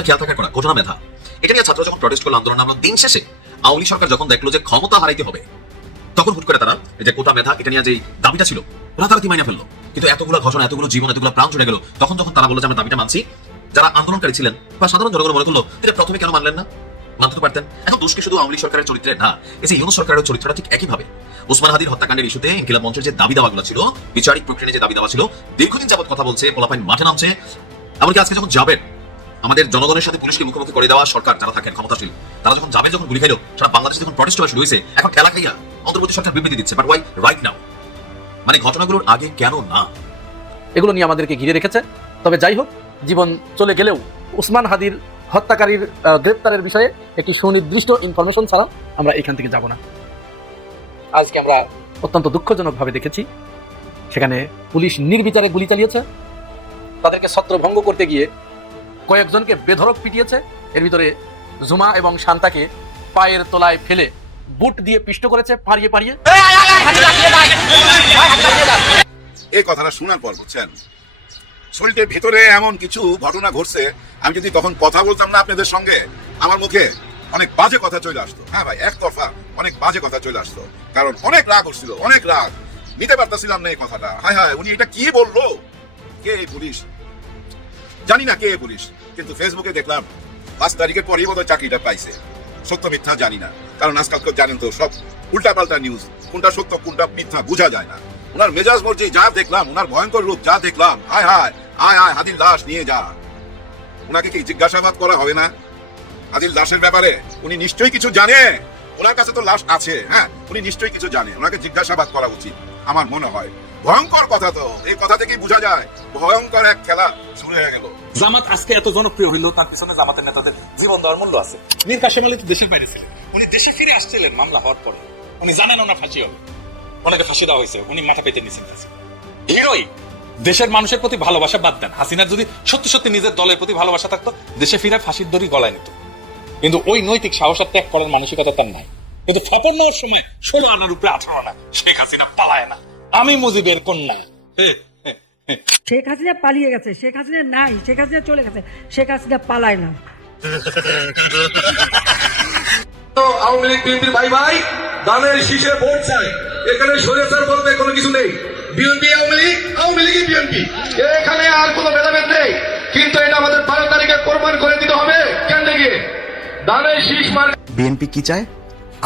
আপনার খেয়াল থাকার কথা ঘটনা মেধা, এটা নিয়ে ছাত্ররা যখন প্রটেস্ট করলো, আন্দোলন নামলো, দিন শেষে আওয়ামী সরকার যখন দেখলো যে ক্ষমতা হারাইতে হবে, তখন হুট করে তারা এই যে কোটা মেধা এটা নিয়ে যে দাবিটা ছিল রাতারাতি মাইনে ফেললো। কিন্তু এতগুলো ঘটনা, এতগুলো জীবন, এতগুলো প্রাণ চলে গেল, তখন যখন তারা বললো যে আমরা দাবিটা মানছি, যারা আন্দোলনকারী ছিলেন বা সাধারণ জনগণ মনে করলো এটা প্রথমে কেন মানলেন না, মানতে তো পারতেন। এখন দোষ কি শুধু আওয়ামী সরকারের চরিত্রে না, এই যে ইউনূস সরকারের চরিত্রটা ঠিক একইভাবে। ওসমান হাদির হত্যাকাণ্ডের ইস্যুতে ইনকিলাব মঞ্চের যে দাবি দাওয়াগুলো ছিল, বিচারিক প্রক্রিয়ায় যে দাবি দাওয়া ছিল, দীর্ঘদিন যাবত কথা বলছে, পোলাপাইন মাঠে নামছে। এমনকি আজকে যখন যাবেন আমাদের জনগণের সাথে পুলিশকে মুখোমুখি করে দেওয়া সরকার যারা থাকেন ক্ষমতাশীল, তারা যখন যাবে, যখন গুলি খাইলো, সারা বাংলাদেশে যখন প্রটেস্ট হওয়া শুরু হয়েছে, এখন খেলা খাইয়া অন্তর্বর্তী সরকার বিবৃতি দিচ্ছে। But why right now? মানে ঘটনাগুলোর আগে কেন না? এগুলো নিয়ে আমাদেরকে ঘিরে রেখেছে। তবে যাই হোক, জীবন চলে গেলেও ওসমান হাদির হত্যাকারীর গ্রেপ্তারের বিষয়ে একটি সুনির্দিষ্ট ইনফরমেশন ছাড়া আমরা এখান থেকে যাব না। আজকে আমরা অত্যন্ত দুঃখজনকভাবে দেখেছি সেখানে পুলিশ নির্বিচারে গুলি চালিয়েছে, তাদেরকে ছত্রভঙ্গ করতে গিয়ে কয়েকজনকে বেধড়ক পিটিয়েছে। এর ভিতরে জুমা এবং শান্তাকে পায়ের তলায় ফেলে বুট দিয়ে পিষ্ট করেছে, পাড়িয়ে পাড়িয়ে। এই কথাটা শোনার পর বুঝছেন, শরীরের ভেতরে এমন কিছু ঘটনা ঘটছে, আমি যদি তখন কথা বলতাম না আপনাদের সঙ্গে, আমার মুখে অনেক বাজে কথা চলে আসতো। হ্যাঁ ভাই, একতরফা অনেক বাজে কথা চলে আসতো, কারণ অনেক রাগ হচ্ছিল, অনেক রাগ, নিতে পারতেছিলাম না এই কথাটা। হায় হায়, উনি এটা কি বললো, কে এই পুলিশ, জানি না কে এই পুলিশ, কিন্তু ফেসবুকে দেখলাম 5 তারিখের পরেই বোধহয় চাকরিটা পাইছে। সত্য মিথ্যা জানি না, কারণ আজকাল জানেন তো সব উল্টাপাল্টা নিউজ, কোনটা সত্য কোনটা মিথ্যা বোঝা যায় না। ওনার মেজাজ মর্জি যা দেখলাম, ওনার ভয়ঙ্কর রূপ যা দেখলাম, হায় হায় হায় হায়, হাদির লাশ নিয়ে যা। ওনাকে কি জিজ্ঞাসাবাদ করা হবে না হাদির লাশের ব্যাপারে? উনি নিশ্চয়ই কিছু জানে, ওনার কাছে তো লাশ আছে। হ্যাঁ, উনি নিশ্চয়ই কিছু জানে, ওনাকে জিজ্ঞাসাবাদ করা উচিত আমার মনে হয়। ভয়ঙ্কর কথা তো, এই কথা থেকেই বোঝা যায় ভয়ঙ্কর এক খেলা শুরু হয়ে গেল। জামাত আজকে এত জনপ্রিয় হইল, তার পিছনে জামাতের নেতাদের জীবন দেওয়ার মূল্য আছে। মীর কাসেম আলী তো দেশের বাইরে ছিলেন, উনি দেশে ফিরে আসছিলেন মামলা হওয়ার পরে। উনি জানেন ওনার ফাঁসি হবে, ওনাকে ফাঁসি দেওয়া হয়েছে, উনি মাথা পেতে নিয়েছেন। হিরোই দেশের মানুষের প্রতি ভালোবাসা বাদ দেন, হাসিনার যদি সত্যি সত্যি নিজের দলের প্রতি ভালোবাসা থাকতো, দেশে ফিরে ফাঁসির দড়ি গলায় নিত। কিন্তু ওই নৈতিক সাহস আর ত্যাগ করার মানসিকতা তার নাই। কিন্তু ফাপড় নেওয়ার সময় 16 আনার উপরে 18 আনা, শেখ হাসিনা পালায় না। আমি মুজিবের কন্যা। শেখ হাসিনা পালিয়ে গেছে, শেখ হাসিনা নাই, শেখ হাসিনা চলে গেছে, শেখ হাসিনা পালায় না। আওয়ামী লীগ বিএনপির ভাই ভাই দানের শীষে ভোট চায়, এখানে স্বৈরাচার বলতে কোনো কিছু নেই। বিএনপি আওয়ামী লীগ, আওয়ামী লীগই বিএনপি, এখানে আর কোনো ভেদাভেদ নেই। কিন্তু এটা আমাদের 12 তারিখে কোরবান করে দিতে হবে কেন্দ্রে গিয়ে দানের শীষ মার। বিএনপি কি চায়?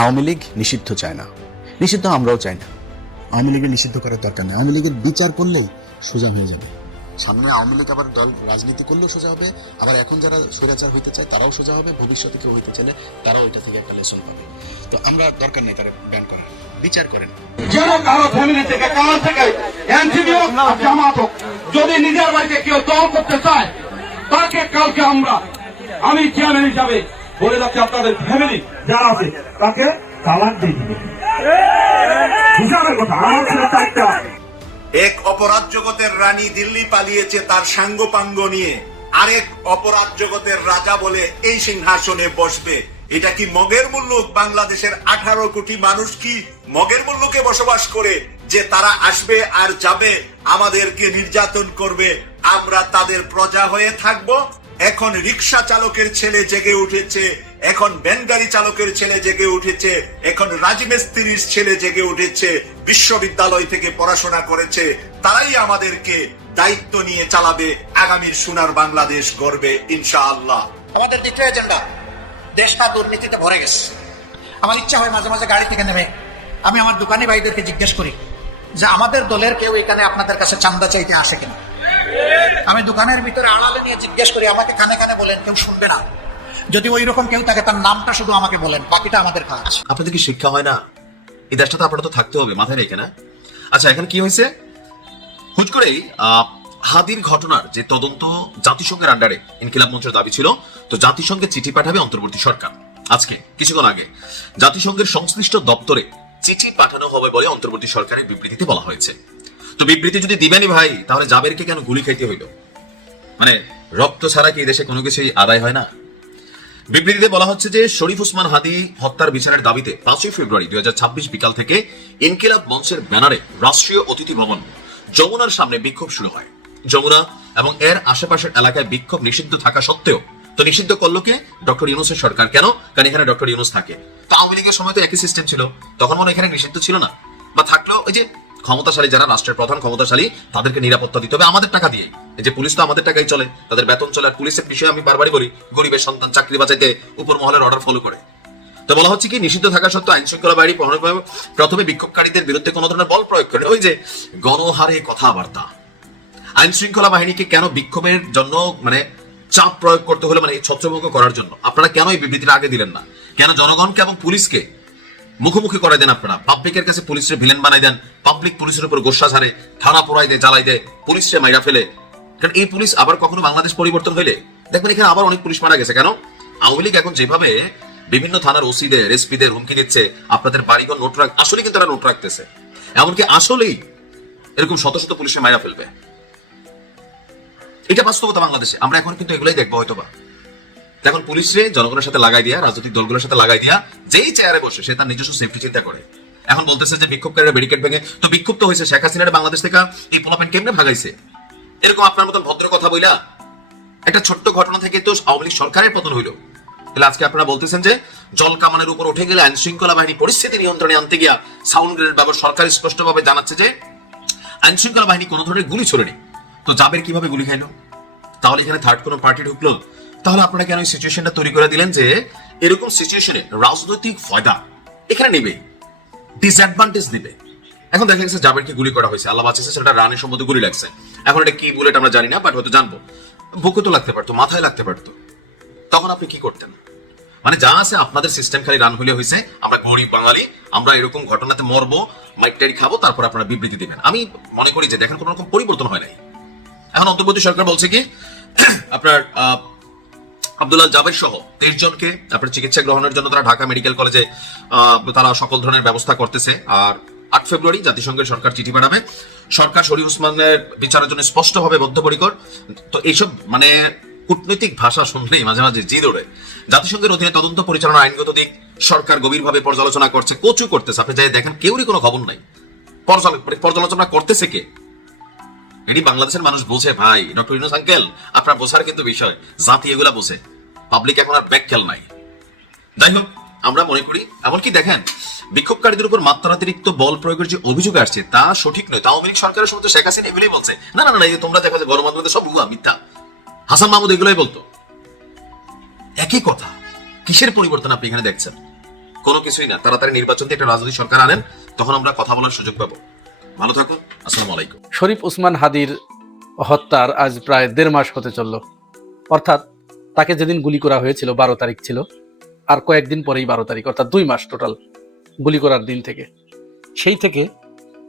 আওয়ামী লীগ নিষিদ্ধ চায় না, নিষিদ্ধ আমরাও চাই না। আওয়ামী লীগের নিষিদ্ধ করার দরকার নেই, আওয়ামী লীগের বিচার করলেই সোজা হয়ে যাবে। সামনে আওয়ামী লীগ আবার দল রাজনীতি করলেও সোজা হবে, আবার এখন যারা স্বৈরাচার হইতে চায় তারাও সোজা হবে, ভবিষ্যতে কেউ হইতে চাইলে তারাও এটা থেকে একটা লেসন পাবে। তো আমরা দরকার নেই তারা ব্যান করার, বিচার করেন। কারো ফ্যামিলি থেকে কারো থেকে এনসিপি হোক আর জামাত হোক, যদি নিজের বাড়িতে কেউ দল করতে চায়, তাকে কালকে আমি চেয়ারম্যান হিসাবে বলে যাচ্ছি, আপনাদের ফ্যামিলি যারা আছে তাকে তালাক দিয়ে দিবে। হিসাবের কথা আমার ছেলে একটা। এক অপরাধ জগতের রানী দিল্লি পালিয়েছে তার সাঙ্গপাঙ্গ নিয়ে, আরেক অপরাধ জগতের রাজা বলে এই সিংহাসনে বসবে। এটা কি মগের মুল্লুক? বাংলাদেশের 18 কোটি মানুষ কি মগের মুল্লুকে বসবাস করে যে তারা আসবে আর যাবে, আমাদেরকে নির্যাতন করবে, আমরা তাদের প্রজা হয়ে থাকবো? এখন রিক্সা চালকের ছেলে জেগে উঠেছে, এখন ভ্যানগাড়ি চালকের ছেলে জেগে উঠেছে, এখন রাজমিস্ত্রির ছেলে জেগে উঠেছে, বিশ্ববিদ্যালয় থেকে পড়াশোনা করেছে, তারাই আমাদেরকে দায়িত্ব নিয়ে চালাবে, আগামীর সোনার বাংলাদেশ গড়বে ইনশাআল্লাহ। আমাদের দ্বিতীয় এজেন্ডা, দেশটা দুর্নীতিতে ভরে গেছে। আমার ইচ্ছা হয় মাঝে মাঝে গাড়ি থেকে নেমে আমি আমার দোকানি ভাইদেরকে জিজ্ঞেস করি যে আমাদের দলের কেউ এখানে আপনাদের কাছে চাঁদা চাইতে আসে কিনা। আমি দোকানের ভিতরে আড়ালে নিয়ে জিজ্ঞেস করি, আমাকে কানে কানে বলেন, কেউ শুনবে না। যদি ওই রকম কেউ থাকে তার নামটা শুধু আমাকে বলেন, বাকিটা আমাদের কাজ। আপনাদের কি শিক্ষা হয় না? এই দেশটা তো আপনারা তো থাকতে হবে, মাথায় রেখে না? আচ্ছা, এখন কি হয়েছে? হুট করেই হাদির ঘটনার যে তদন্ত জাতিসংঘের আন্ডারে ইনকিলাব মঞ্চের দাবি ছিল, তো জাতিসংঘে চিঠি পাঠাবে অন্তর্বর্তী সরকার। আজকে কিছুক্ষণ আগে জাতিসংঘের সংশ্লিষ্ট দপ্তরে চিঠি পাঠানো হবে বলে অন্তর্বর্তী সরকারের বিবৃতিতে বলা হয়েছে। তো বিবৃতি যদি দিবেনই ভাই, তাহলে জাবেরকে কেন গুলি খাইতে হইল? মানে রক্ত ছাড়া কি দেশে কোনো কিছুই আদায় হয় না? বিবৃতিতে বলা হচ্ছে যে শরীফ ওসমান হাদি হত্যার বিচারের দাবিতে 5 ফেব্রুয়ারি 2026 বিকাল থেকে ইনকিলাব মঞ্চের ব্যানারে রাষ্ট্রীয় অতিথি ভবন যমুনার সামনে বিক্ষোভ শুরু হয়। যমুনা এবং এর আশেপাশের এলাকায় বিক্ষোভ নিষিদ্ধ থাকা সত্ত্বেও তো নিষিদ্ধ করলো কে? ডক্টর ইউনূসের সরকার। কেন? কারণ এখানে ডক্টর ইউনূস থাকে। তো আওয়ামী লীগের সময় তো একই সিস্টেম ছিল, তখন মনে হয় এখানে নিষিদ্ধ ছিল না, বা থাকলেও ওই যে ক্ষমতাশালী যারা রাষ্ট্রের প্রধান ক্ষমতাশালী তাদেরকে নিরাপত্তা দিতে হবে আমাদের টাকা দিয়ে। এই যে পুলিশ তো আমাদের টাকাই চলে, তাদের বেতন চলে। আর পুলিশের বিষয়ে আমি বারবারই বলি, গরিবের সন্তান চাকরি বাঁচাইতে উপর মহলের অর্ডার ফলো করে। তো বলা হচ্ছে কি, নিষিদ্ধ থাকা সত্ত্বেও আইন শৃঙ্খলা বাহিনী প্রথমে বিক্ষোভকারীদের বিরুদ্ধে কোনো ধরনের বল প্রয়োগ করে। ওই যে গণহারে কথাবার্তা, আইন শৃঙ্খলা বাহিনীকে কেন বিক্ষোভের জন্য মানে চাপ প্রয়োগ করতে হলো, মানে ছত্রভঙ্গ করার জন্য আপনারা কেন এই বিবৃতিটা আগে দিলেন না? কেন জনগণকে এবং পুলিশকে মুখোমুখি করে দেন? আপনারা পাবলিকের কাছে পুলিশের ভিলেন বানাই দেন, পাবলিক পুলিশের উপর গোসা ঝাড়ে, থানা পোড়াই দেয়, জ্বালাই দেয়, পুলিশে মাইরা ফেলে। কারণ এই পুলিশ আবার কখনো বাংলাদেশ পরিবর্তন হইলে দেখবেন এখানে আবার অনেক পুলিশ মারা গেছে। কেন? আওয়ামী লীগ এখন যেভাবে বিভিন্ন থানার ওসিদের এসপিদের হুমকি দিচ্ছে, আপনাদের বাড়িঘর নোট রাখ, আসলে কিন্তু তারা নোট রাখতেছে, এমনকি আসলেই এরকম শত শত পুলিশে মাইরা ফেলবে। এটা বাস্তবতা বাংলাদেশে। আমরা এখন কিন্তু এগুলাই দেখবো হয়তোবা। এখন পুলিশরে জনগণের সাথে লাগাই দিয়া, রাজনৈতিক দলগুলোর সাথে লাগাই দিয়া, যেই চেয়ারে বসে সে তার নিজস্ব সেফটি চিন্তা করে। এখন বলতেছে যে বিক্ষোভকারীরা ব্যারিকেড ভেঙে, তো বিক্ষুব্ধ হয়েছে শেখ হাসিনার বাংলাদেশ থেকে এই পোলাপেন কেমনে ভাগাইছে? এরকম আপনার মতন ভদ্র কথা বইলা একটা ছোট্ট ঘটনা থেকে তো আওয়ামী লীগ সরকারের পতন হইল। তাহলে আজকে আপনারা বলতেছেন যে জল কামানের উপর উঠে গেলে আইন শৃঙ্খলা বাহিনী পরিস্থিতি নিয়ন্ত্রণে আনতে গিয়া সাউন্ড গ্রেনেড ব্যবহার। সরকার স্পষ্টভাবে জানাচ্ছে যে আইন শৃঙ্খলা বাহিনী কোনো ধরনের গুলি ছোড়েনি। তো জাবের কিভাবে গুলি খাইলো? তাহলে এখানে থার্ড কোনো পার্টি ঢুকলো? তাহলে আপনারা কেন এই সিচুয়েশনটা তৈরি করে দিলেন যে এরকম সিচুয়েশনে রাজনৈতিক ফায়দা এখানে নেবে, ডিসঅ্যাডভান্টেজ দিবে? এখন দেখা গেছে জাবেরকে গুলি করা হয়েছে, আল্লাহ বাঁচিয়েছে, সেটা রানের সম্বন্ধে গুলি লাগছে। এখন এটা কি বুলেট আমরা জানি না, বাট হয়তো জানবো। বুকে তো লাগতে পারতো, মাথায় লাগতে পারতো, তখন আপনি কি করতেন? মানে যা আছে আপনাদের সিস্টেম খালি রান হইলে হয়েছে, আমরা গরিব বাঙালি, আমরা এরকম ঘটনাতে মরবো, মাইকটারি খাবো, তারপর আপনারা বিবৃতি দিবেন। আমি মনে করি যে দেখেন কোনো রকম পরিবর্তন হয় নাই। এখন অন্তর্বর্তী সরকার বলছে কি, আপনার আব্দুল্লাহ জাবের সহ 23 জনকে আপনার চিকিৎসা গ্রহণের জন্য তারা ঢাকা মেডিকেল কলেজে তারা সকল ধরনের ব্যবস্থা করতেছে। আর 8 ফেব্রুয়ারি জাতিসংঘের সরকার চিঠি পাঠাবে। সরকার শরীফ ওসমানের বিচারের জন্য স্পষ্টভাবে বদ্ধপরিকর। তো এইসব মানে কূটনৈতিক ভাষা শুনলেই মাঝে মাঝে জিদ ওঠে। জাতিসংঘের অধীনে তদন্ত পরিচালনা আইনগত দিক সরকার গভীরভাবে পর্যালোচনা করছে, কচু করতেছে। আপনি যাই দেখেন কেউরই কোনো খবর নাই। পর্যালোচনা করতেছে কে? এটি বাংলাদেশের মানুষ বোঝে ভাই। ডক্টর ইউনূস আঙ্কেল, আপনার বোঝার কিন্তু বিষয়, জাতি এগুলা বোঝে, পাবলিক এখন আর ব্যাকখেল নাই। যাই হোক, আমরা মনে করি এমনকি দেখেন বিক্ষোভকারীদের উপর মাত্রাতিরিক্ত বল প্রয়োগের যে অভিযোগ আসছে তা সঠিক নয়। তা আওয়ামী লীগ সরকারের সময় শেখ হাসিনা এগুলোই বলছে, না না না, এই তোমরা দেখো যে গণমাধ্যমে সব ভুয়া মিথ্যা। হাসান মাহমুদ এগুলোই বলতো। একই কথা, কিসের পরিবর্তন আপনি এখানে দেখছেন? কোনো কিছুই না। তাড়াতাড়ি নির্বাচন দিয়ে একটা রাজনৈতিক সরকার আনেন, তখন আমরা কথা বলার সুযোগ পাবো। ভালো থাকুন, আসসালামু আলাইকুম। শরীফ ওসমান হাদির হত্যার আজ প্রায় 1.5 মাস হতে চলল। অর্থাৎ তাকে যেদিন গুলি করা হয়েছিল 12 তারিখ ছিল, আর কয়েকদিন পরেই 12 তারিখ, অর্থাৎ 2 মাস টোটাল গুলি করার দিন থেকে। সেই থেকে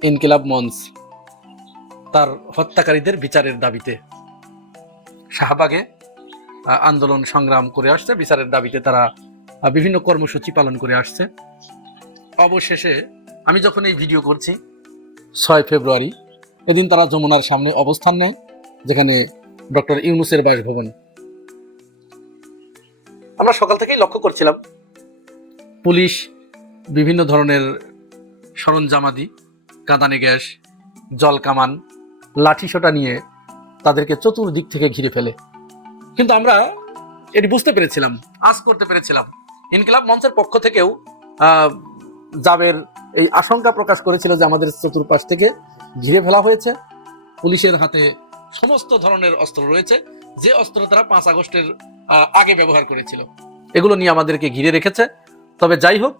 ইনকিলাব মঞ্চ তার হত্যাকারীদের বিচারের দাবিতে শাহবাগে আন্দোলন সংগ্রাম করে আসছে। বিচারের দাবিতে তারা বিভিন্ন কর্মসূচি পালন করে আসছে। অবশেষে আমি যখন এই ভিডিও করছি 6 ফেব্রুয়ারি, এদিন তারা যমুনার সামনে অবস্থান নেয়, যেখানে ডক্টর ইউনূসের বাসভবন। আমরা সকাল থেকেই লক্ষ্য করছিলাম পুলিশ বিভিন্ন ধরনের সরঞ্জামাদি, কাঁদানে গ্যাস, জল কামান, লাঠিসোঁটা নিয়ে তাদেরকে চতুর্দিক থেকে ঘিরে ফেলে। কিন্তু আমরা এটি বুঝতে পেরেছিলাম, আজ করতে পেরেছিলাম। ইনকিলাব মঞ্চের পক্ষ থেকেও জাবের এই আশঙ্কা প্রকাশ করেছিল যে আমাদের চতুর্পাশ থেকে ঘিরে ফেলা হয়েছে, পুলিশের হাতে সমস্ত ধরনের অস্ত্র রয়েছে, যে অস্ত্র তারা 5 আগস্টের আগে ব্যবহার করেছিল। এগুলো নিয়ে আমাদেরকে ঘিরে রেখেছে। তবে যাই হোক,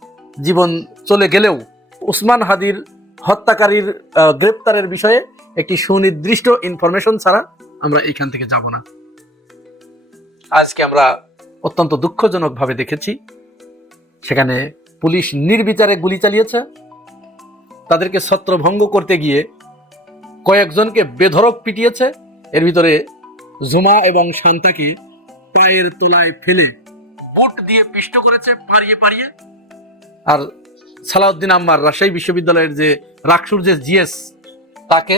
জীবন চলে গেলেও ওসমান হাদির হত্যাকারীর গ্রেপ্তারের বিষয়ে একটি সুনির্দিষ্ট ইনফরমেশন ছাড়া আমরা এখান থেকে যাব না। আজকে আমরা অত্যন্ত দুঃখজনকভাবে দেখেছি সেখানে পুলিশ নির্বিচারে গুলি চালিয়েছে। তাদেরকে ছত্রভঙ্গ করতে গিয়ে কয়েকজনকে বেধড়ক পিটিয়েছে। এর ভিতরে জুমা এবং শান্তাকে পায়ের তলায় ফেলে বুট দিয়ে পিষ্ট করেছে পাড়িয়ে পাড়িয়ে। আর সালাউদ্দিন আম্মার রাজশাহী বিশ্ববিদ্যালয়ের যে রাকসুর যে জিএস, তাকে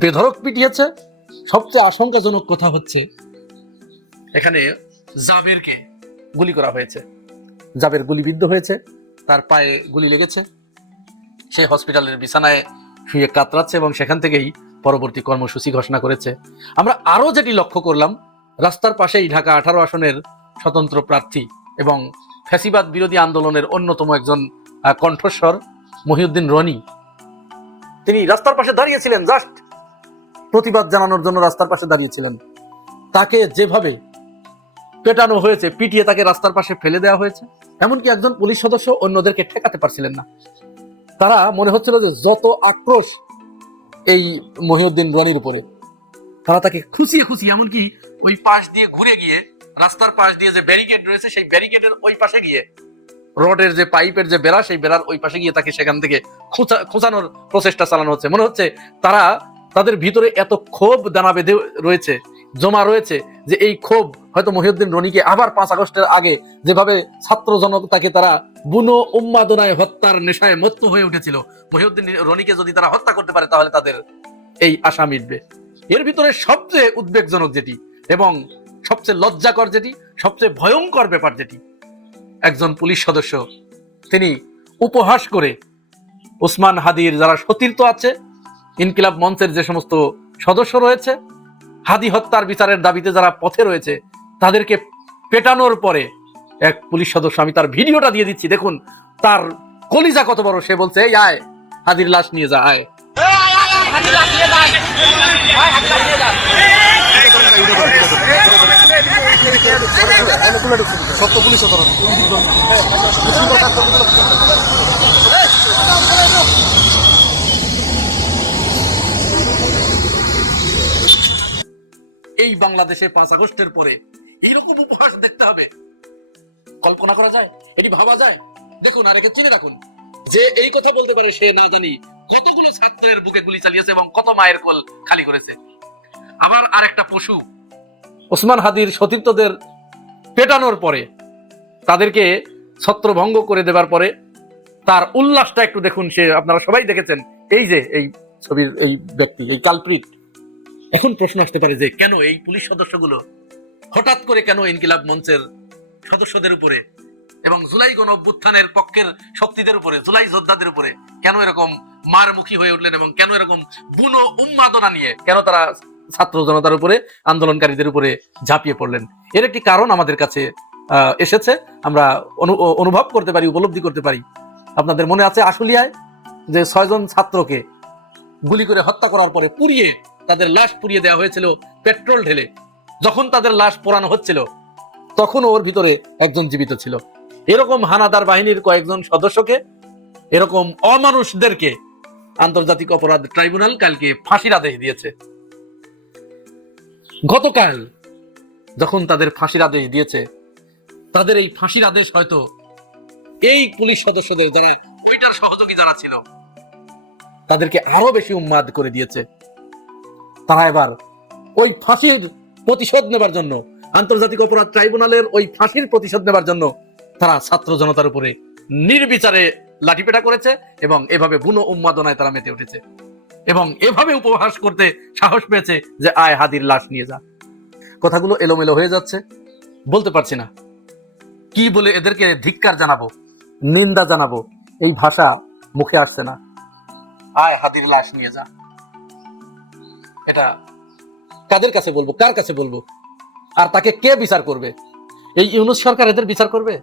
বেধড়ক পিটিয়েছে। সবচেয়ে আশঙ্কাজনক কথা হচ্ছে এখানে জাবেরকে গুলি করা হয়েছে। জাবের গুলিবিদ্ধ হয়েছে, তার পায়ে গুলি লেগেছে, সে হসপিটালের বিছানায় শুয়ে কাতরাচ্ছে এবং সেখান থেকেই পরবর্তী কর্মসূচি ঘোষণা করেছে। আমরা আরো যেটি লক্ষ্য করলাম, রাস্তার পাশেই ঢাকা 18 আসনের স্বতন্ত্র প্রার্থী এবং ফ্যাসিবাদ বিরোধী আন্দোলনের অন্যতম একজন কণ্ঠস্বর মহিউদ্দিন রনি, তিনি রাস্তার পাশে দাঁড়িয়েছিলেন, জাস্ট প্রতিবাদ জানানোর জন্য রাস্তার পাশে দাঁড়িয়েছিলেন। তাকে যেভাবে পেটানো হয়েছে, পিটিয়ে তাকে রাস্তার পাশে ফেলে দেওয়া হয়েছে, এমনকি একজন পুলিশ সদস্য অন্যদেরকে ঠেকাতে পারছিলেন না। তারা মনে হচ্ছিল যে যত আক্রোশ এই মহিউদ্দিন রনির উপরে, তারা তাকে খুঁচিয়ে খুঁচিয়ে, এমনকি ওই পাশ দিয়ে ঘুরে গিয়ে রাস্তার পাশ দিয়ে যে ব্যারিকেড রয়েছে সেই ব্যারিকেডের ওই পাশে গিয়ে, রডের যে পাইপের যে বেড়া, সেই বেড়ার ওই পাশে গিয়ে তাকে সেখান থেকে খোঁচানোর প্রচেষ্টা চালানো হচ্ছে। মনে হচ্ছে তারা, তাদের ভিতরে এত ক্ষোভ দানা বেঁধে রয়েছে, জমা রয়েছে, যে এই ক্ষোভ হয়তো মহিউদ্দিন রনিকে আবার 5 আগস্টের আগে যেভাবে ছাত্র জনতাকে তারা বুনো উন্মাদনায় হত্যার নেশায় মত্ত হয়ে উঠেছিল, মহিউদ্দিন রনিকে যদি তারা হত্যা করতে পারে তাহলে তাদের এই আশা মিটবে। এর ভিতরে সবচেয়ে উদ্বেগজনক যেটি এবং সবচেয়ে লজ্জাকর যেটি, সবচেয়ে ভয়ঙ্কর ব্যাপার যেটি, একজন পুলিশ সদস্য তিনি উপহাস করে ওসমান হাদির যারা সতীর্থ আছে, ইনকিলাব মঞ্চের যে সমস্ত সদস্য রয়েছে, হাদি হত্যার বিচারের দাবিতে যারা পথে রয়েছে, তাদেরকে পেটানোর পরে এক পুলিশ সদস্য, আমি তার ভিডিওটা দিয়ে দিচ্ছি, দেখুন তার কলিজা কত বড়। সে বলছে, এই আয় হাদির লাশ নিয়ে যা, আয়। এই বাংলাদেশে 5 আগস্টের পরে এইরকম উপহাস দেখতে হবে, কল্পনা করা যায়? এটি ভাবা যায়? দেখুন, আর একে চিনে রাখুন যে এই কথা বলতে পারে সে না জানি কতগুলো ছাত্রের বুকে গুলি চালিয়েছে এবং কত মায়ের কোল খালি করেছে। আবার আরেকটা পশু, ওসমান হাদির সতীর্থদের পেটানোর পরে, তাদেরকে ছত্রভঙ্গ করে দেবার পরে তার উল্লাসটা একটু দেখুন। সে, আপনারা সবাই দেখেছেন, এই যে এই ছবির এই ব্যক্তি, এই কালপ্রিট। এখন প্রশ্ন আসতে পারে যে কেন এই পুলিশ সদস্যগুলো হঠাৎ করে কেন ইনকিলাব মঞ্চের সদস্যদের উপরে এবং জুলাই গণ অভ্যুত্থানের পক্ষের শক্তিদের উপরে, জুলাই যোদ্ধাদের উপরে কেন এরকম মারমুখী হয়ে উঠলেন এবং কেন এরকম বুনো উন্মাদনা নিয়ে কেন তারা ছাত্র জনতার উপরে, আন্দোলনকারীদের উপরে ঝাঁপিয়ে পড়লেন? এর একটি কারণ আমাদের কাছে এসেছে, আমরা অনুভব করতে পারি, উপলব্ধি করতে পারি। আপনাদের মনে আছে আশুলিয়ায় যে 6 জন ছাত্রকে গুলি করে হত্যা করার পরে পুড়িয়ে, তাদের লাশ পুড়িয়ে দেওয়া হয়েছিল পেট্রোল ঢেলে। যখন তাদের লাশ পোড়ানো হচ্ছিল তখন ওর ভিতরে একজন জীবিত ছিল। এরকম হানাদার বাহিনীর কয়েকজন সদস্যকে, এরকম অমানুষদেরকে আন্তর্জাতিক অপরাধ ট্রাইব্যুনাল কালকে ফাঁসির আদেশ দিয়েছে। গতকাল যখন তাদের ফাঁসির আদেশ দিয়েছে, তাদের এই ফাঁসির আদেশ হয়তো এই পুলিশ সদস্যদের, যারা ওইটার সহযোগী যারা ছিল, তাদেরকে আরো বেশি উন্মাদ করে দিয়েছে। তারা এবার ওই ফাঁসির প্রতিশোধ নেবার জন্য, আন্তর্জাতিক অপরাধ ট্রাইব্যুনালের ওই ফাঁসির প্রতিশোধ নেবার জন্য তারা ছাত্র জনতার উপরে নির্বিচারে লাঠিপেটা করেছে এবং এভাবে বুনো উন্মাদনায় তারা মেতে উঠেছে এবং এভাবে উপহাস করতে সাহস পেয়েছে যে আয় হাদির লাশ নিয়ে যা। কথাগুলো এলোমেলো হয়ে যাচ্ছে, বলতে পারছি না কি বলে এদেরকে ধিক্কার জানাবো, নিন্দা জানাবো, এই ভাষা মুখে আসছে না। আয় হাদির লাশ নিয়ে যা, এটা কাদের কাছে বলবো, কার কাছে বলবো? আর তাকে কে বিচার করবে? এই ইউনূস সরকার এদের বিচার করবে?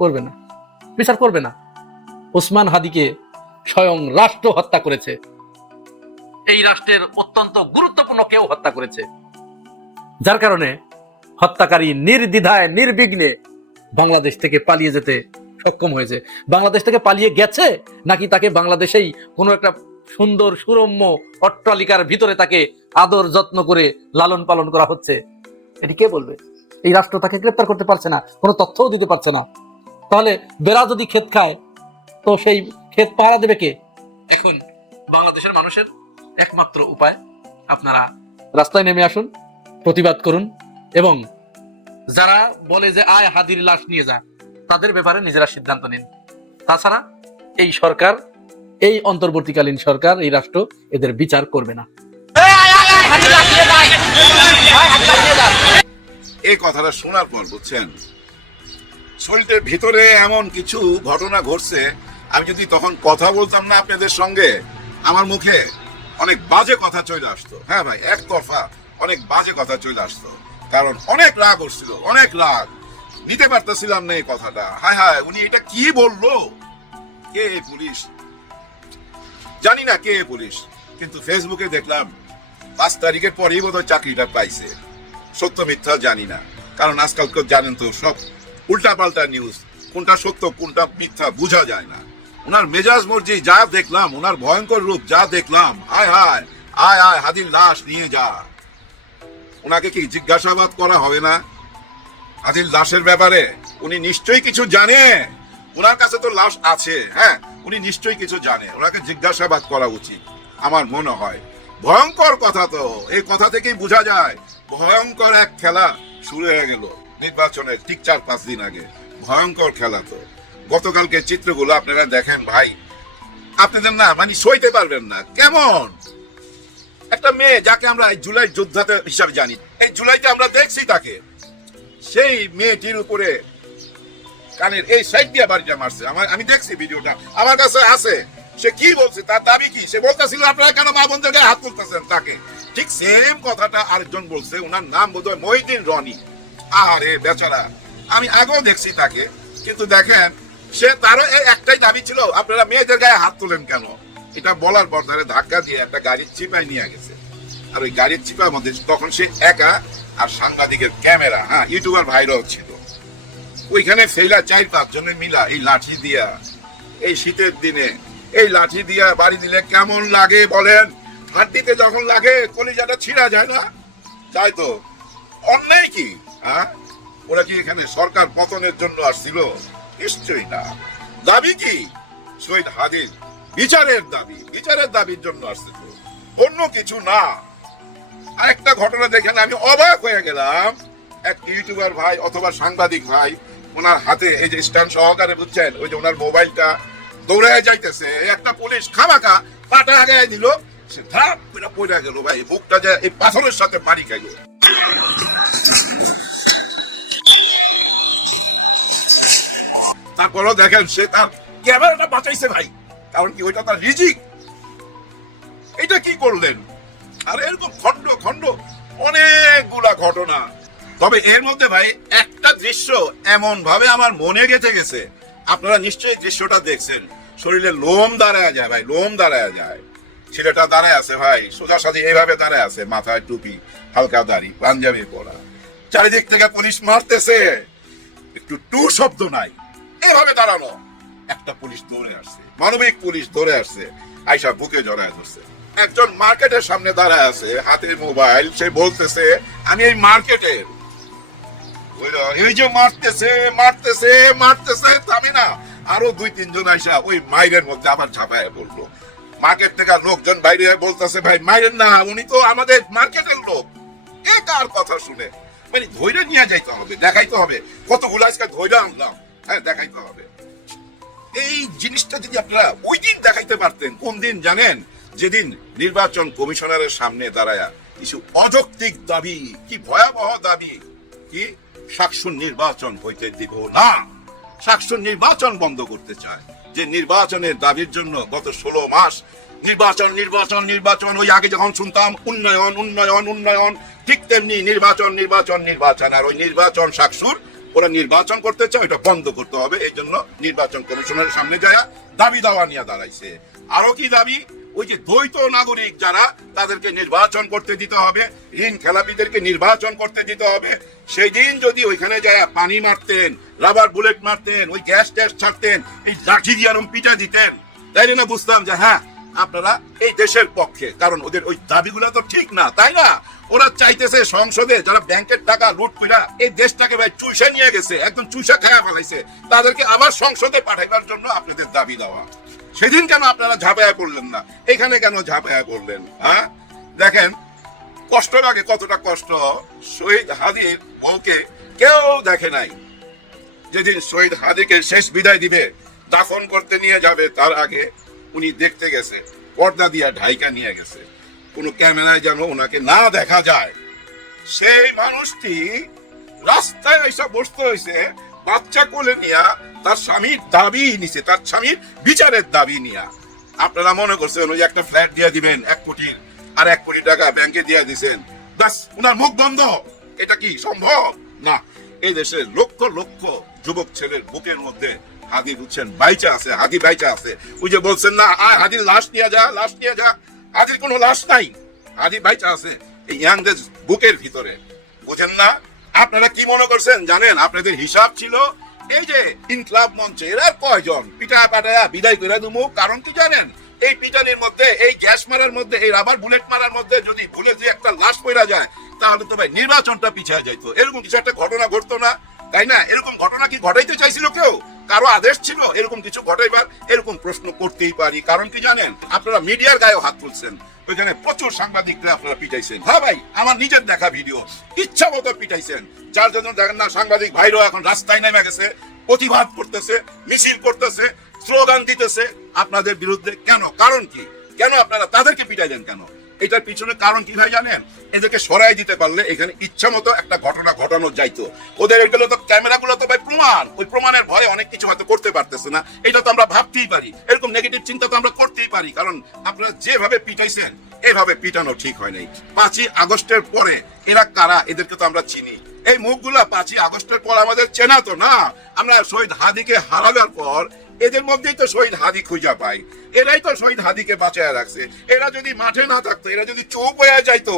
করবে না, বিচার করবে না। ওসমান হাদিকে স্বয়ং রাষ্ট্র হত্যা করেছে, এই রাষ্ট্রের অত্যন্ত গুরুত্বপূর্ণ কেউ হত্যা করেছে, যার কারণে হত্যাকারী নির্দ্বিধায় নির্বিঘ্নে বাংলাদেশ থেকে পালিয়ে যেতে সক্ষম হয়েছে। বাংলাদেশ থেকে পালিয়ে গেছে নাকি তাকে বাংলাদেশেই কোনো একটা সুন্দর সুরম্য অট্টালিকার ভিতরে তাকে আদর যত্ন করে লালন পালন করা হচ্ছে, এটি কে বলবে? এই রাষ্ট্র তাকে গ্রেপ্তার করতে পারছে না, কোনো তথ্যও দিতে পারছে না। তাহলে বেড়া যদি ক্ষেত খায় তো সেই ক্ষেত পাহারা দেবে কে? এখন বাংলাদেশের মানুষের একমাত্র উপায়, আপনারা রাস্তায় নেমে আসুন, প্রতিবাদ করুন এবং যারা বলে যে আয় হাদির লাশ নিয়ে যা, তাদের ব্যাপারে নিজেরা সিদ্ধান্ত নিন। তাছাড়া এই সরকার, এই অন্তর্বর্তীকালীন সরকার, এই রাষ্ট্র এদের বিচার করবে না। এই কথাটা শোনার পর, বুঝছেন, শরীরের ভিতরে এমন কিছু ঘটনা ঘটছে, আমি যদি তখন কথা বলতাম না আপনাদের সঙ্গে, আমার মুখে অনেক বাজে কথা চলে আসতো। হ্যাঁ ভাই, একতরফা অনেক বাজে কথা চলে আসতো। কারণ অনেক রাগ হচ্ছিল, অনেক রাগ, নিতে পারতেছিলাম না এই কথাটা। হায় হায়, উনি এটা কি বললো? কে এই পুলিশ? জানি না কে এই পুলিশ, কিন্তু ফেসবুকে দেখলাম 5 তারিখের পরেই বোধহয় চাকরিটা পাইছে। সত্য মিথ্যা জানি না, কারণ আজকাল জানেন তো সব উল্টাপাল্টা নিউজ, কোনটা সত্য কোনটা মিথ্যা বোঝা যায় না। ওনার মেজাজ মর্জি যা দেখলাম, ওনার ভয়ঙ্কর রূপ যা দেখলাম, হায় হায়, আয় আয় হাদির লাশ নিয়ে যা। ওনাকে কি জিজ্ঞাসাবাদ করা হবে না হাদির লাশের ব্যাপারে? উনি নিশ্চয়ই কিছু জানে, ওনার কাছে তো লাশ আছে, হ্যাঁ, উনি নিশ্চয়ই কিছু জানে, ওনাকে জিজ্ঞাসাবাদ করা উচিত আমার মনে হয়। ভয়ঙ্কর কথা তো, এই কথা থেকেই বোঝা যায় ভয়ঙ্কর এক খেলা শুরু হয়ে গেল নির্বাচনের ঠিক 4-5 দিন আগে। ভয়ঙ্কর খেলা তো। গতকালকে চিত্রগুলো আপনারা দেখেন ভাই, আপনাদের না মানে সইতে পারবেন না। কেমন একটা মেয়ে যাকে আমরা জুলাই যোদ্ধাতে হিসাবে জানি, এই জুলাইতে আমরা দেখছি তাকে, সেই মেয়েটির উপরে কানের এই সাইড দিয়ে বাড়িটা মারছে। আমি দেখছি ভিডিওটা, আমার কাছে আছে। সে কি বলছে, তার দাবি কি? সে বলতেছিল আপনারা কেন মা বোনদের গায়ে হাত তুলতেছেন তাকে। ঠিক সেম কথাটা আরেকজন বলছে, ওনার নাম বোধহয় মহিউদ্দিন রনি। আরে বেচারা, আমি আগেও দেখছি তাকে, কিন্তু দেখেন সে তারও একটাই দাবি ছিল, আপনারা মেয়েদের গায়ে হাত তোলেন কেন। এটা বলার পর তারা ধাক্কা দিয়ে একটা গাড়ির চিপায় নিয়ে গেছে। আর ওই গাড়ির চিপার মধ্যে তখন সে একা, আর সাংবাদিকের ক্যামেরা, হ্যাঁ ইউটিউবার ভাইরাল ছিল। ওইখানে ফেলা 4-5 জনের মিলা এই লাঠি দিয়া, এই শীতের দিনে এই লাঠি দিয়া বাড়ি দিলে কেমন লাগে বলেন? হাড্ডিতে যখন লাগে কলিজাটা ছিঁড়া যায় না? তাই তো। অন্যায় কি? হ্যাঁ, ওরা কি এখানে সরকার পতনের জন্য আসছিল? নিশ্চয়ই না। দাবি কি? শহীদ হাদির বিচারের দাবি, বিচারের দাবির জন্য আসছে তো, অন্য কিছু না। আরেকটা ঘটনা দেখেন আমি অবাক হয়ে গেলাম। এক ইউটিউবার ভাই অথবা সাংবাদিক ভাই, ওনার হাতে এই যে স্ট্যান্ড সহকারে, বুঝছেন, ওই যে ওনার মোবাইলটা দৌড়ায় যাইতেছে, একটা পুলিশ খামাকা পাটা আগায় দিল, সে ধাপ করে পড়ে গেল ভাই, বুকটা যে এই পাথরের সাথে মারি খাইল। তারপরও দেখেন সে তার ক্যামেরাটা বাঁচাইছে ভাই, কারণ কি ওইটা তার রিজিক। এটা কি করলেন? আর এরকম খন্ড খন্ড অনেকগুলা ঘটনা। তবে এর মধ্যে ভাই একটা দৃশ্য এমন ভাবে আমার মনে গেঁথে গেছে, আপনারা নিশ্চয়ই দৃশ্যটা দেখছেন, শরীরে লোম দাঁড়ায় যায় ভাই, লোম দাঁড়ায় যায়। ছেলেটা দাঁড়ায় আছে ভাই, সোজাসাজি এইভাবে দাঁড়ায় আছে, মাথায় টুপি, হালকা দাড়ি, পাঞ্জাবি পরা, চারিদিক থেকে পুলিশ মারতেছে, একটু টু শব্দ নাই, এভাবে দাঁড়ানো। একটা পুলিশ দৌড়ে আসছে, মানবিক পুলিশ দৌড়ে আসছে, আয়সা বুকে জড়ায় ধরছে। একজন মার্কেটের সামনে দাঁড়ায় আছে, হাতে মোবাইল, সে বলতেছে আমি এই মার্কেটের। এই যে মারতেছে মারতেছে মারতেছে, থামে না। আরো 2-3 জন আইসা ওই মাইরের মধ্যে আবার ঝাঁপায় পড়লো। মার্কেট থেকে লোকজন বাইরে বলতেছে ভাই মাইরেন না, উনি তো আমাদের মার্কেটের লোক। কে কার কথা শুনে? মানে ধৈর্য নিয়ে যাইতে হবে, দেখাইতে হবে কতগুলো আজকে ধৈর্য আনলাম, হ্যাঁ দেখাইতে হবে। এই জিনিসটা যদি আপনারা ওই দিন দেখাইতে পারতেন, কোন দিন জানেন? যেদিন নির্বাচন কমিশনারের সামনে দাঁড়ায়া কিছু অযৌক্তিক দাবি, কি ভয়াবহ দাবি, কি শাকসুর নির্বাচন হইতে দিব না, শাকসুর নির্বাচন বন্ধ করতে চায়। যে নির্বাচনের দাবির জন্য গত 16 মাস নির্বাচন নির্বাচন নির্বাচন, ওই আগে যখন শুনতাম উন্নয়ন উন্নয়ন উন্নয়ন, ঠিক তেমনি নির্বাচন নির্বাচন নির্বাচন। আর ওই নির্বাচন শাকসুর ওরা নির্বাচন করতে চায়, ওইটা বন্ধ করতে হবে। এই জন্য নির্বাচন কমিশনের সামনে যায় দাবি দাওয়া নিয়ে দাঁড়াইছে। আরো কি দাবি? ওই যে দ্বৈত নাগরিক যারা, তাদেরকে নির্বাচন করতে দিতে হবে, ঋণ খেলাপিদেরকে নির্বাচন করতে দিতে হবে। সেই দিন যদি ওইখানে যায় পানি মারতেন, রাবার বুলেট মারতেন, ওই গ্যাস ট্যাস ছাড়তেন, এই লাঠি দিয়ে আরম পিটা দিতেন, তাইলে না বুঝতাম যে হ্যাঁ আপনারা এই দেশের পক্ষে। কারণ ওদের ওই দাবিগুলো তো ঠিক না, তাই না? ওরা চাইতেছে সংসদে যারা ব্যাংকের টাকা লুট কইরা এই দেশটাকে ভাই চুষে নিয়ে গেছে, একদম চুষা খায়া ফেলাইছে, তাদেরকে আবার সংসদে পাঠাইবার জন্য আপনাদের দাবি দেওয়া। সেদিন কেন আপনারা ঝাঁপায়া পড়লেন না? এখানে কেন ঝাঁপায়া পড়লেন? হ্যাঁ দেখেন কষ্ট লাগে, কতটা কষ্ট। শহীদ হাদির বউকে কেউ দেখে নাই। যেদিন শহীদ হাদিকে শেষ বিদায় দিবে, দাফন করতে নিয়ে যাবে, তার আগে উনি দেখতে গেছে, পর্দা দিয়া ঢাইকা নিয়ে গেছে, কোনো ক্যামেরায় যেন ওনাকে না দেখা যায়। সেই মানুষটি রাস্তায় এসে বসতে হয়েছে, বাচ্চা কোলে নিয়া, তার স্বামীর দাবি নিছে, তার স্বামীর বিচারের দাবি নিয়া। আপনারা মনে করছেন ওই একটা ফ্ল্যাট দিয়ে দিবেন 1 কোটির, আর 1 কোটি টাকা ব্যাংকে দিয়ে দিচ্ছেন, ব্যাস ওনার মুখ বন্ধ। এটা কি সম্ভব? না। এই দেশে লক্ষ লক্ষ যুবক ছেলের বুকের মধ্যে হাদি বুঝছেন বাইচা আছে, হাদি বাইচা আছে। ওই যে বলছেন না, আয় হাদির লাশ নিয়ে যা, লাশ নিয়ে যা, হাদির কোনো লাশ নাই, হাদি বাইচা আছে এই ইয়াংদের বুকের ভিতরে। বুঝেন না? আপনারা কি মনে করছেন জানেন? আপনাদের হিসাব ছিল এই যে ইনকলাব মঞ্চে এরা কয়জন পিটা পাটায়া বিদায় করে দেবো। কারণ কি জানেন? এই পিটানির মধ্যে, এই গ্যাস মারার মধ্যে, এই রাবার বুলেট মারার মধ্যে যদি ভুলে যে একটা লাশ পড়া যায় তাহলে তো ভাই নির্বাচনটা পিছিয়ে যাইতো। এরকম কিছু একটা ঘটনা ঘটতো না, তাই না? এরকম ঘটনা কি ঘটাইতে চাইছিল কেউ? কারো আদেশ ছিল এরকম কিছু ঘটাইবার? এরকম প্রশ্ন করতেই পারি। কারণ কি জানেন? আপনারা মিডিয়ার গায়েও হাত তুলছেন, ওইখানে প্রচুর সাংবাদিকরা আপনারা পিটাইছেন। হ্যাঁ ভাই, আমার নিজের দেখা ভিডিও, ইচ্ছা মতো পিটাইছেন। যার জন্য দেখেন না সাংবাদিক ভাইরাও এখন রাস্তায় নেমে গেছে, প্রতিবাদ করতেছে, মিছিল করতেছে, স্লোগান দিতেছে আপনাদের বিরুদ্ধে। কেন? কারণ কি? কেন আপনারা তাদেরকে পিটাইলেন কেন? এটার পিছনে কারণ কি ভাই জানেন? এদেরকে সরাই দিতে পারলে এখানে ইচ্ছা মতো একটা ঘটনা ঘটানো যাইতো। ওদের এগুলো তো ক্যামেরাগুলো তো ভাই প্রমাণ, ওই প্রমাণের ভয়ে অনেক কিছু হয়তো করতে পারতেছে না। এটা তো আমরা ভাবতেই পারি, এরকম নেগেটিভ চিন্তা তো আমরা করতেই পারি। কারণ আপনারা যেভাবে পিটাইছেন এভাবে পিটানো ঠিক হয় নাই। 5ই আগস্টের পরে এরা কারা এদেরকে তো আমরা চিনি। এই মুখগুলা 5ই আগস্টের পর আমাদের চেনা তো না। আমরা শহীদ হাদিকে হারাবার পর এদের মধ্যেই তো শহীদ হাদি খুঁজা পাই, এরাই তো শহীদ হাদিকে বাঁচায় রাখছে। এরা যদি মাঠে না থাকতো, এরা যদি চুপ হয়ে যাইতো,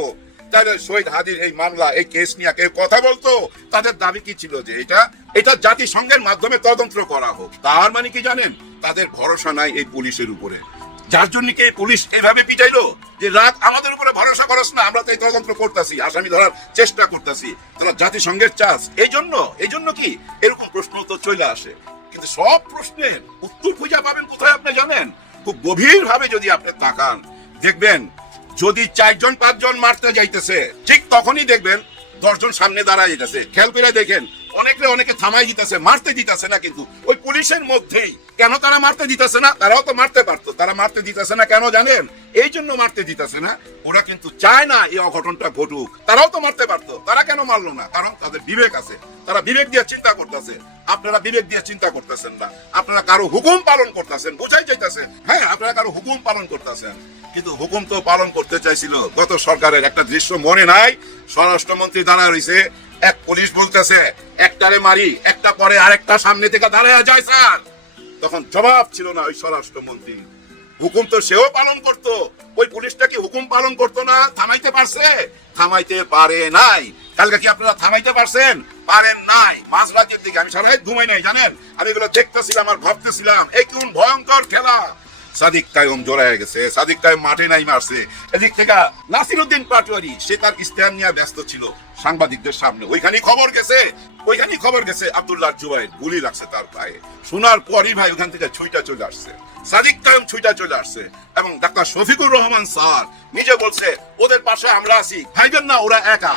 তাহলে শহীদ হাদির এই মামলা, এই কেস নিয়ে কেউ কথা বলতো? তাদের দাবি কি ছিল? যে এটা জাতিসংঘের মাধ্যমে তদন্ত করা হোক। তার মানে কি জানেন? তাদের ভরসা নাই এই পুলিশের উপরে। যার জন্য কি পুলিশ এভাবে পিটাইলো যে রাত আমাদের উপরে ভরসা করস না, আমরা তো এই তদন্ত করতেছি, আসামি ধরার চেষ্টা করতেছি, তারা জাতিসংঘের চাষ। এই জন্য কি এরকম প্রশ্ন তো চলে আসে। কিন্তু সব প্রশ্নের উত্তর খুঁজে পাবেন কোথায় আপনি জানেন? খুব গভীর ভাবে যদি আপনি তাকান, দেখবেন যদি 4 জন 5 জন মারতে যাইতেছে, ঠিক তখনই দেখবেন 10 জন সামনে দাঁড়ায় যেতেছে। খেয়াল করে দেখেন, অনেকে থামাই দিতেছে, মারতে দিতেছে না। কিন্তু ওই পুলিশের মধ্যেই কেন তারা মারতে দিতেছে না? তারাও তো মারতে পারতো, তারা মারতে দিতেছে না কেন জানেন? এই জন্য মারতে দিতেছে না, ওরা কিন্তু চায় না এই অঘটনটা ঘটুক। তারাও তো মারতে পারতো, তারা কেন মারলো না? কারণ তাদের বিবেক আছে, তারা বিবেক দিয়ে চিন্তা করতেছে। আপনারা বিবেক দিয়ে চিন্তা করতেছেন না, আপনারা কারো হুকুম পালন করতেছেন, বোঝাই যাইতেছে। হ্যাঁ, আপনারা কারো হুকুম পালন করতেছেন, কিন্তু হুকুম তো পালন করতে চাইছিল গত সরকারের। একটা দৃশ্য মনে নাই? স্বরাষ্ট্রমন্ত্রী দাঁড়ায় রয়েছে, এক পুলিশ বলতেছে একটারে মারি, একটা পরে আরেকটা সামনে থেকে দাঁড়ায় যায় স্যার। তখন জবাব ছিল না ওই স্বরাষ্ট্রমন্ত্রী। হুকুম তো সেও পালন করতো, ওই পুলিশটা কি হুকুম পালন করতো না? থামাইতে পারছে? থামাইতে পারে নাই। কালকে কি আপনারা থামাইতে পারছেন? পারেন নাই। মাঝরাতের দিকে আমি সারা রাত ঘুমাই নাই জানেন, আমি এগুলো দেখতেছিলাম আর ভাবতেছিলাম এই কোন ভয়ঙ্কর খেলা। সাদিক কায়ুম জড়ায় গেছে, সাদিক কায়ুম মাঠে নাই মারছে। এদিক থেকে নাসিরউদ্দিন পাটোয়ারি, সে তার ইস্তেহার নিয়ে ব্যস্ত ছিল সাংবাদিকদের সামনে। ওইখানেই খবর গেছে আব্দুল্লাহ জুবাইর গুলি লাগছে তার পায়ে। শোনার পরই ভাই ওখান থেকে ছুইটা চলে আসছে, সাদিক কায়ুম ছুইটা চলে আসছে। এবং ডাক্তার শফিকুর রহমান স্যার নিজে বলছে ওদের পাশে আমরা আছি, ভাইবেন না ওরা একা।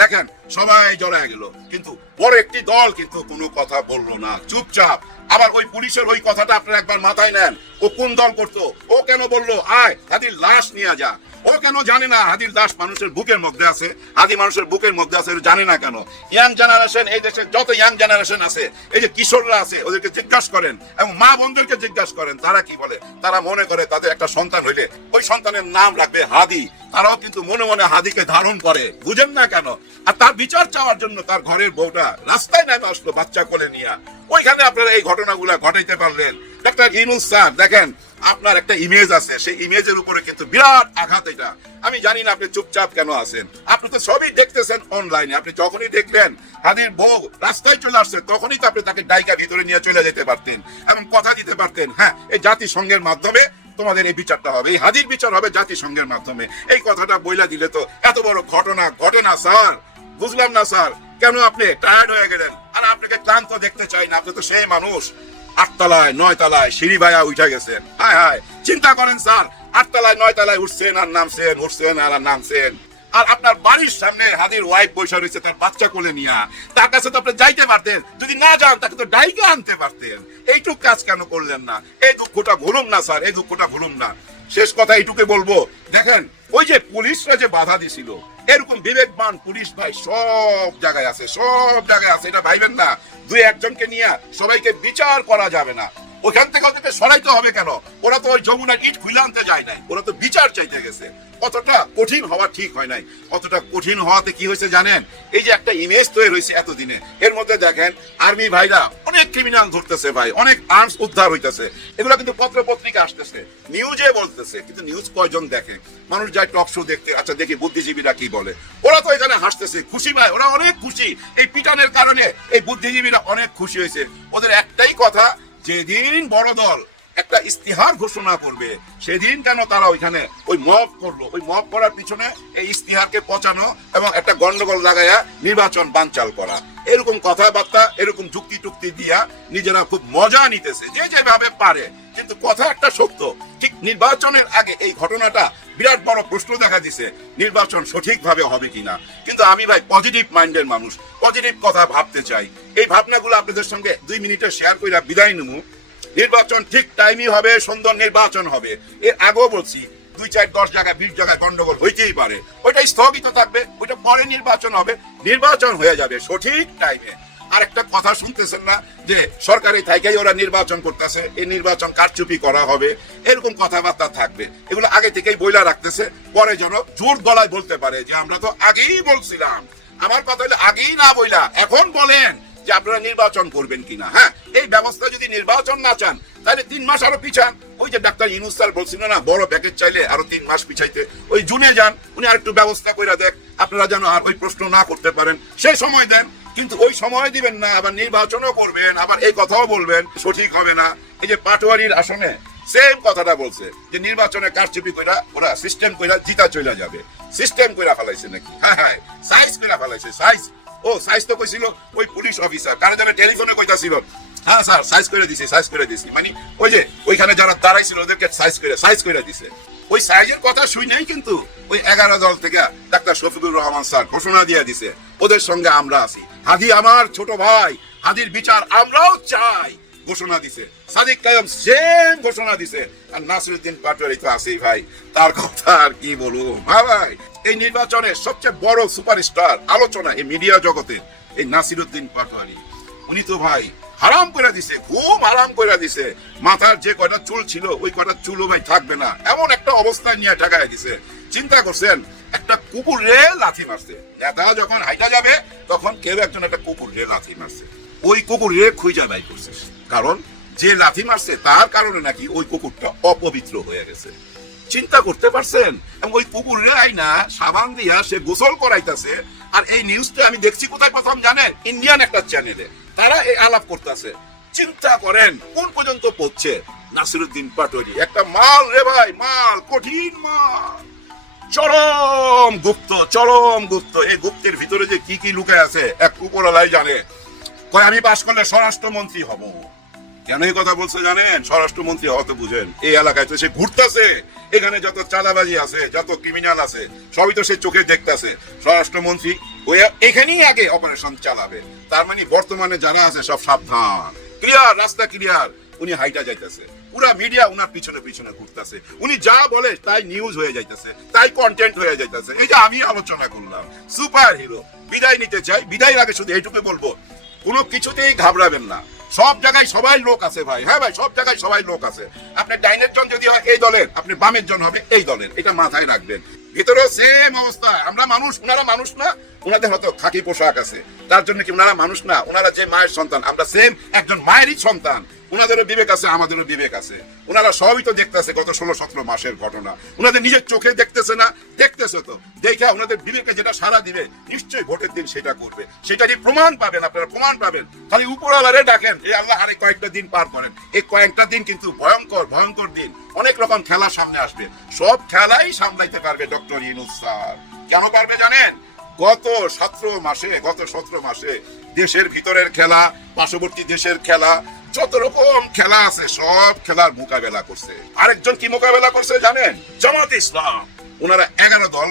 দেখেন সবাই জড়ায় গেল, কিন্তু বড় একটি দল কিন্তু কোনো কথা বললো না, চুপচাপ। আবার ওই পুলিশের ওই কথাটা আপনারা একবার মাথায় নেন, ও কোন দল করতো? ও কেন বললো আয় হাদির লাশ নিয়ে যা? ও কেন জানে না হাদির লাশ মানুষের বুকের মধ্যে আছে? হাদি মানুষের বুকের মধ্যে আছে, জানে না কেন? ইয়াং জেনারেশন, এই দেশের যত ইয়াং জেনারেশন আছে, এই যে কিশোররা আছে, ওদেরকে জিজ্ঞাসা করেন এবং মা বোনদেরকে জিজ্ঞাসা করেন, তারা কি বলে? তারা মনে করে তাদের একটা সন্তান হইলে ওই সন্তানের নাম রাখবে হাদি। তারাও কিন্তু মনে মনে হাদিকে ধারণ করে, বুঝেন না কেন? আর তার বিচার চাওয়ার জন্য তার ঘরের বউটা রাস্তায় নেমে আসলো বাচ্চা কোলে নিয়ে। ওইখানে আপনারা এই ঘটনাগুলা ঘটাইতে পারলেন। ডাক্তার ইউনূস স্যার, দেখেন আপনার একটা ইমেজ আছে, সেই ইমেজের উপরে কিন্তু বিরাট আঘাত। এটা আমি জানি না আপনি চুপচাপ কেন আছেন, আপনি তো সবই দেখতেছেন অনলাইনে। আপনি যখনই দেখলেন হাদির বউ রাস্তায় চলে আসছে, তখনই তো আপনি তাকে ডাইকা ভিতরে নিয়ে চলে যেতে পারতেন এবং কথা দিতে পারতেন, হ্যাঁ এই জাতিসংঘের মাধ্যমে তোমাদের এই বিচারটা হবে, এই হাদির বিচার হবে জাতিসংঘের মাধ্যমে। এই কথাটা বইলা দিলে তো এত বড় ঘটনা ঘটে না স্যার। বুঝলাম না স্যার, কেন আপনি টায়ার্ড হয়ে গেলেন? আর আপনাকে ক্লান্ত দেখতে চাই না, আপনি তো সেই মানুষ 8 তলায় 9 তলায় সিঁড়ি ভাইয়া উঠে গেছেন। হায় হায়, চিন্তা করেন স্যার, 8 তলায় 9 তলায় উঠছেন আর নামছেন, উঠছেন আর নামছেন। আর আপনার বাড়ির সামনে হাদির ওয়াইফ বসে রয়েছে তার বাচ্চা কোলে নিয়ে, তার কাছে তো আপনি যাইতে পারতেন, যদি না যান তাকে তো ডাইকে আনতে পারতেন। এইটুক কাজ কেন করলেন না? এই দুঃখটা ভুলুন না স্যার, এই দুঃখটা ভুলুন না। শেষ কথা এইটুকু বলবো, দেখেন ওই যে পুলিশরা যে বাধা দিছিল, এরকম বিবেকবান পুলিশ ভাই সব জায়গায় আছে, সব জায়গায় আছে। এটা ভাইবেন না 2-1 জনকে নিয়ে সবাইকে বিচার করা যাবে না। ওখান থেকে ওদেরকে সরাইতে হবে কেন? ওরা তো ওই যমুনার ইট খুলে আনতে যায় নাই, ওরা তো বিচার চাইতে গেছে। অতটা কঠিন হওয়া ঠিক হয় নাই। অতটা কঠিন হওয়াতে কি হয়েছে জানেন? এই যে একটা ইমেজ তৈরি হয়েছে এতদিনে, এর মধ্যে দেখেন আর্মি ভাইরা অনেক ক্রিমিনাল ধরতেছে ভাই, অনেক আর্মস উদ্ধার হইতেছে, এগুলো কিন্তু পত্র পত্রিকা আসতেছে, নিউজে বলতেছে, কিন্তু নিউজ কয়জন দেখে? মানুষ যায় টক শো দেখতে, আচ্ছা দেখি বুদ্ধিজীবীরা কি বলে। ওরা তো এখানে হাসতেছে, খুশি ভাই, ওরা অনেক খুশি। এই পিটানের কারণে এই বুদ্ধিজীবীরা অনেক খুশি হয়েছে। ওদের একটাই কথা, যেদিন বড় দল একটা ইস্তিহার ঘোষণা করবে সেদিন কেন তারা ওইখানে ওই মব করলো, ওই মব করার পিছনে এই ইস্তিহারকে পচানো এবং একটা গন্ডগোল লাগাইয়া নির্বাচন বানচাল করা, এরকম কথাবার্তা, এরকম যুক্তি টুক্তি দিয়া নিজেরা খুব মজা নিতেছে যে যেভাবে পারে। কিন্তু কথা একটা সত্য, ঠিক নির্বাচনের আগে এই ঘটনাটা বিরাট বড় প্রশ্ন দেখা দিছে, নির্বাচন সঠিকভাবে হবে কিনা। কিন্তু আমি ভাই পজিটিভ মাইন্ডের মানুষ, পজিটিভ কথা ভাবতে চাই। এই ভাবনাগুলো আপনাদের সঙ্গে 2 মিনিটে শেয়ার করে বিদায় নেবো। নির্বাচন ঠিক টাইমই হবে, সুন্দর নির্বাচন হবে। এর আগেও বলছি 2, 4, 10 জায়গায় 20 জায়গায় গন্ডগোল হইতেই পারে, ওইটা স্থগিত থাকবে, ওইটা পরে নির্বাচন হবে, নির্বাচন হয়ে যাবে সঠিক টাইমে। আর একটা কথা শুনতেছেন না যে সরকারি থাইকাই ওরা নির্বাচন করতেছে, এই নির্বাচন কারচুপি করা হবে, এরকম কথাবার্তা থাকবে। এগুলো আগে থেকেই বইলা রাখতেছে, পরে যেন জোর গলায় বলতে পারে যে আমরা তো আগেই বলছিলাম। আমার কথা হলো আগেই না বইলা এখন বলেন যে আপনারা নির্বাচন করবেন কিনা। হ্যাঁ, এই ব্যবস্থা যদি নির্বাচন না চান তাহলে 3 মাস আরো পিছান। ওই যে ডাক্তার ইউনূস স্যার বলছিল না বড় প্যাকেজ চাইলে আরো 3 মাস পিছাইতে, ওই জুনে যান, উনি আর একটু ব্যবস্থা করে দেখ, আপনারা যেন আর ওই প্রশ্ন না করতে পারেন, সেই সময় দেন। কিন্তু ওই সময় দিবেন না, আবার নির্বাচনও করবেন, আবার এই কথাও বলবেন সঠিক হবে না। এই যে পাটোয়ারির আসনে সেম কথাটা বলছে যে নির্বাচনে কারচুপি কইরা ওরা সিস্টেম কইরা জিতা চলে যাবে। সিস্টেম কইরা ফেলাইছে নাকি? হ্যাঁ হ্যাঁ, সাইজ কইরা ফেলাইছে, সাইজ। ও সাইজ তো কইছিল ওই পুলিশ অফিসার, কারে জানে টেলিফোনে কইতাছিল, হ্যাঁ স্যার সাইজ করে দিছি, সাইজ করে দিছি, মানে ওই যে ওইখানে যারা দাঁড়াইছিল ওদেরকে সাইজ করে দিছে। ওই সাইজের কথা শুনেই কিন্তু ওই 11 দল থেকে ডাক্তার শফিকুর রহমান স্যার ঘোষণা দিয়ে দিছে ওদের সঙ্গে আমরা আছি, হাদি আমার ছোট ভাই, হাদির বিচার আমরাও চাই, ঘোষণা দিছে। সাদিক কায়েম সেম ঘোষণা দিছে। আর নাসিরউদ্দিন পাটোয়ারি তো আছেই ভাই, তার কথা আর কি বলবো। হ্যাঁ ভাই, এই নির্বাচনের সবচেয়ে বড় সুপারস্টার আলোচনা এই মিডিয়া জগতে এই নাসিরউদ্দিন পাটোয়ারি। উনি তো ভাই হারাম করে দিছে, ঘুম হারাম করে দিছে। মাথার যে কয়টা চুল ছিল ওই কয়টা চুলও ভাই থাকবে না, এমন একটা অবস্থায় নিয়ে ঠেকায় দিছে। চিন্তা করছেন, একটা কুকুর রে লাথি মারছে, নেতা যখন হাইটা যাবে তখন কেউ একজন একটা কুকুর রে লাথি মারছে, ওই কুকুর রে খুঁজা বাই করছে, কারণ যে লাথি মারছে তার কারণে নাকি ওই কুকুরটা অপবিত্র হয়ে গেছে। চিন্তা করতে পারছেন? এবং ওই কুকুর রে আইনা সাবান দিয়া সে গোসল করাইতেছে। আর এই নিউজটা আমি দেখছি কোথায় প্রথম জানেন? ইন্ডিয়ান একটা চ্যানেলে তারা এই আলাপ করতেছে। চিন্তা করেন কোন পর্যন্ত পৌঁছে নাসিরউদ্দিন পাটোয়ারি, একটা মাল রে ভাই, মাল, কঠিন মাল, চরম গুপ্ত, চরম গুপ্ত। এই গুপ্তের ভিতরে যে কি কি লুকায় আছে এক উপরওয়ালাই জানে। কয় আমি পাশ করলে স্বরাষ্ট্রমন্ত্রী হব। কেন এই কথা বলছে জানেন? স্বরাষ্ট্রমন্ত্রী হওয়া তো বুঝেন, এই এলাকায় তো সে ঘুরতেছে, এখানে যত চাঁদাবাজি আছে, যত ক্রিমিনাল আছে সবই তো সে চোখে দেখতেছে। স্বরাষ্ট্রমন্ত্রী ওই এখানেই আগে অপারেশন চালাবে। তার মানে বর্তমানে যারা আছে সব সাবধান, ক্লিয়ার, রাস্তা ক্লিয়ার। উনি হাইটা যাইতেছে, পুরা মিডিয়া উনার পিছনে পিছনে ঘুরতেছে, উনি যা বলে তাই নিউজ হয়ে যাইতেছে, তাই কন্টেন্ট হয়ে যাইতেছে। এই যে আমি আলোচনা করলাম, সুপার হিরো। বিদায় নিতে চাই, বিদায়ের আগে শুধু এইটুকু বলবো, কোনো কিছুতেই ঘাবড়াবেন না। সব জায়গায় সবাই লোক আছে ভাই। হ্যাঁ ভাই, সব জায়গায় সবাই লোক আছে। আপনার ডাইনের জন যদি হয় এই দলের, আপনি বামের জন হবে এই দলের, এটা মাথায় রাখবেন। ভিতরেও সেম অবস্থা। আমরা মানুষ, ওনারা মানুষ না। ওনাদের হয়তো খাকি পোশাক আছে, তার জন্য কি ওনারা মানুষ না? ওনারা যে মায়ের সন্তান, আমরা সেম একজন মায়েরই সন্তান। ওনাদেরও বিবেক আছে, আমাদেরও বিবেক আছে। ওনারা সবই তো দেখতেছে গত 16-17 মাসের ঘটনা। ওনাদের নিজের চোখে দেখতেছে না? দেখতেছে তো। দেখা ওনাদের বিবেকে যেটা সারা দিবে, নিশ্চয়ই ভোটের দিন সেটা করবে। সেটারই প্রমাণ পাবেন, আপনারা প্রমাণ পাবেন। খালি উপরওয়ালারে ডাকেন, এই আল্লাহ আরে কয়েকটা দিন পার করেন। এই কয়েকটা দিন কিন্তু ভয়ঙ্কর ভয়ঙ্কর দিন। অনেক রকম খেলা সামনে আসবে, সব খেলাই সামলাইতে পারবে ডক্টর ইউনূস স্যার। কেন পারবে জানেন? গত 17 মাসে দেশের ভিতরের খেলা, পার্শ্ববর্তী দেশের খেলা, যত রকম খেলা আছে সব খেলার মোকাবেলা করছে। আরেকজন কি মোকাবেলা করছে জানেন? জামাত ইসলাম। ওনারা 11 দল